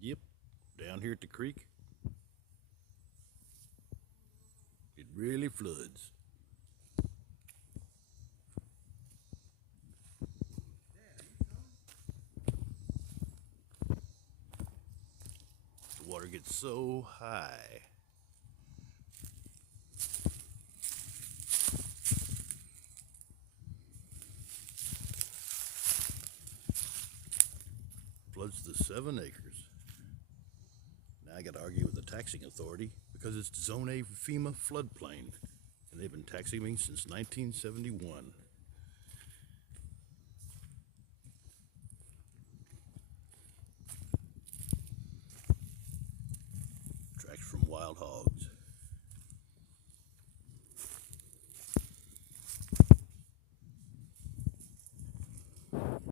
Yep, down here at the creek, it really floods. The water gets so high. Floods the 7 acres. Now I gotta argue with the taxing authority because it's Zone A FEMA floodplain, and they've been taxing me since 1971.